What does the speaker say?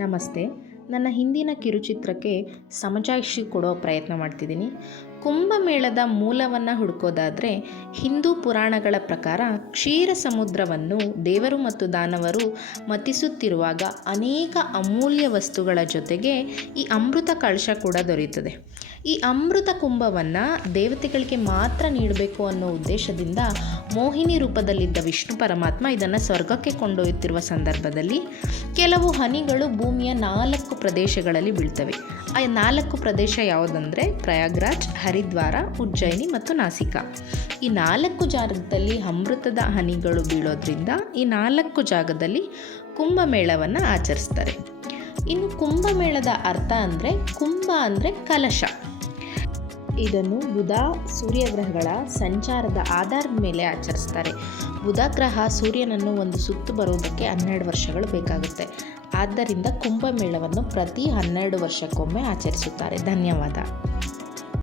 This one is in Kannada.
ನಮಸ್ತೆ. ನನ್ನ ಹಿಂದಿನ ಕಿರುಚಿತ್ರಕ್ಕೆ ಸಮಜಾಯಿಷಿ ಕೊಡೋ ಪ್ರಯತ್ನ ಮಾಡ್ತಿದ್ದೀನಿ. ಕುಂಭಮೇಳದ ಮೂಲವನ್ನು ಹುಡುಕೋದಾದರೆ ಹಿಂದೂ ಪುರಾಣಗಳ ಪ್ರಕಾರ ಕ್ಷೀರ ಸಮುದ್ರವನ್ನು ದೇವರು ಮತ್ತು ದಾನವರು ಮತಿಸುತ್ತಿರುವಾಗ ಅನೇಕ ಅಮೂಲ್ಯ ವಸ್ತುಗಳ ಜೊತೆಗೆ ಈ ಅಮೃತ ಕಳಶ ಕೂಡ ದೊರೆಯುತ್ತದೆ. ಈ ಅಮೃತ ಕುಂಭವನ್ನು ದೇವತೆಗಳಿಗೆ ಮಾತ್ರ ನೀಡಬೇಕು ಅನ್ನೋ ಉದ್ದೇಶದಿಂದ ಮೋಹಿನಿ ರೂಪದಲ್ಲಿದ್ದ ವಿಷ್ಣು ಪರಮಾತ್ಮ ಇದನ್ನು ಸ್ವರ್ಗಕ್ಕೆ ಕೊಂಡೊಯ್ಯುತ್ತಿರುವ ಸಂದರ್ಭದಲ್ಲಿ ಕೆಲವು ಹನಿಗಳು ಭೂಮಿಯ 4 ಪ್ರದೇಶಗಳಲ್ಲಿ ಬೀಳ್ತವೆ. ಆ 4 ಪ್ರದೇಶ ಯಾವುದಂದರೆ ಪ್ರಯಾಗ್ರಾಜ್, ಹರಿದ್ವಾರ, ಉಜ್ಜಯಿನಿ ಮತ್ತು ನಾಸಿಕ. ಈ 4 ಜಾಗದಲ್ಲಿ ಅಮೃತದ ಹನಿಗಳು ಬೀಳೋದ್ರಿಂದ ಈ 4 ಜಾಗದಲ್ಲಿ ಕುಂಭಮೇಳವನ್ನು ಆಚರಿಸ್ತಾರೆ. ಇನ್ನು ಕುಂಭಮೇಳದ ಅರ್ಥ ಅಂದರೆ ಕುಂಭ ಅಂದರೆ ಕಲಶ. ಇದನ್ನು ಬುಧ ಸೂರ್ಯಗ್ರಹಗಳ ಸಂಚಾರದ ಆಧಾರದ ಮೇಲೆ ಆಚರಿಸ್ತಾರೆ. ಬುಧ ಗ್ರಹ ಸೂರ್ಯನನ್ನು ಒಂದು ಸುತ್ತು ಬರುವುದಕ್ಕೆ 12 ವರ್ಷಗಳು ಬೇಕಾಗುತ್ತೆ. ಆದ್ದರಿಂದ ಕುಂಭಮೇಳವನ್ನು ಪ್ರತಿ 12 ವರ್ಷಕ್ಕೊಮ್ಮೆ ಆಚರಿಸುತ್ತಾರೆ. ಧನ್ಯವಾದ.